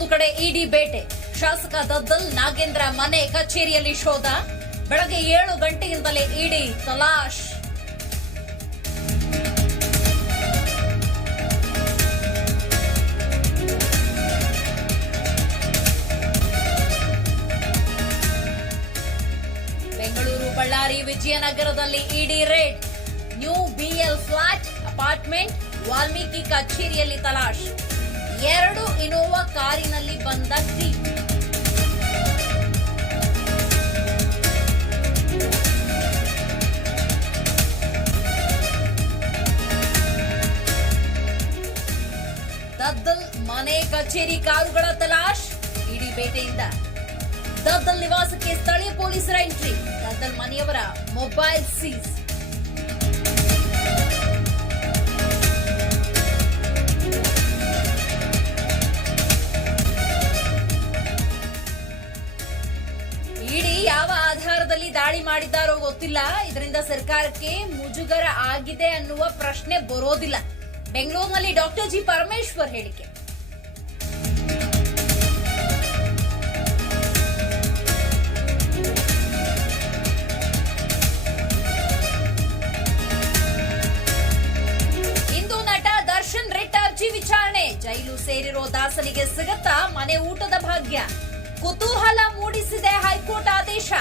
ಮತ್ತೊಂದು ಕಡೆ ಇಡಿ ಬೇಟೆ. ಶಾಸಕ ದದ್ದಲ್ ನಾಗೇಂದ್ರ ಮನೆ ಕಚೇರಿಯಲ್ಲಿ ಶೋಧ. ಬೆಳಗ್ಗೆ 7 ಗಂಟೆಯಿಂದಲೇ ಇಡಿ ತಲಾಶ್. ಬೆಂಗಳೂರು, ಬಳ್ಳಾರಿ, ವಿಜಯನಗರದಲ್ಲಿ ED raid. New BL flat, apartment, Valmiki ಕಚೇರಿಯಲ್ಲಿ ತಲಾಶ್. 2 ಇನೋವಾ ಕಾರಿನಲ್ಲಿ ಬಂದ ಟೀಮ್. ದದ್ದಲ್ ಮನೆ ಕಚೇರಿ ಕಾರುಗಳ ತಲಾಶ್. ಇಡಿ ಬೇಟೆಯಿಂದ ದದ್ದಲ್ ನಿವಾಸಕ್ಕೆ ಸ್ಥಳೀಯ ಪೊಲೀಸರ ಎಂಟ್ರಿ. ದದ್ದಲ್ ಮನೆಯವರ ಮೊಬೈಲ್ ಸೀಸ್. ಇಡಿ ಯಾವ ಆಧಾರದಲ್ಲಿ ದಾಳಿ ಮಾಡಿದ್ದಾರೋ ಗೊತ್ತಿಲ್ಲ. ಇದರಿಂದ ಸರ್ಕಾರಕ್ಕೆ ಮುಜುಗರ ಆಗಿದೆ ಅನ್ನುವ ಪ್ರಶ್ನೆ ಬರೋದಿಲ್ಲ. ಬೆಂಗಳೂರಿನಲ್ಲಿ ಡಾಕ್ಟರ್ ಜಿ ಪರಮೇಶ್ವರ್ ಹೇಳಿಕೆ. ಇಂದು ನಟ ದರ್ಶನ್ ರಿಟ್ ಅರ್ಜಿ ವಿಚಾರಣೆ. ಜೈಲು ಸೇರಿರೋ ದಾಸನಿಗೆ ಸಿಗತ್ತಾ ಮನೆ ಊಟದ ಭಾಗ್ಯ? ಕುತೂಹಲ ಮೂಡಿಸಿದೆ ಹೈಕೋರ್ಟ್ ಆದೇಶ.